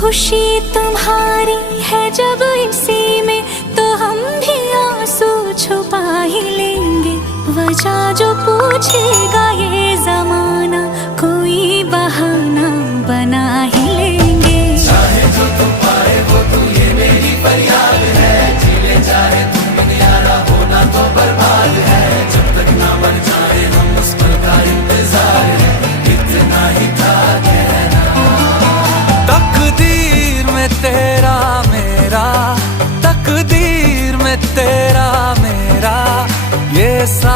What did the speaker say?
खुशी तुम्हारी है जब इसी में, तो हम भी आंसू छुपा ही लेंगे। वजह जो पूछेगा ये जमाना, कोई बहाना बना ही लेंगे। चाहे जो तुम पाए वो तू, ये मेरी फरियाद है। जीले चाहे तुम बिन यारा, होना तो बर्बाद है। जब तक ना बन जाए हम, उस पल का इंतजार है। इतना ही था कहना। तकदीर में तेरा मेरा, तकदीर में तेरा मेरा, ये सा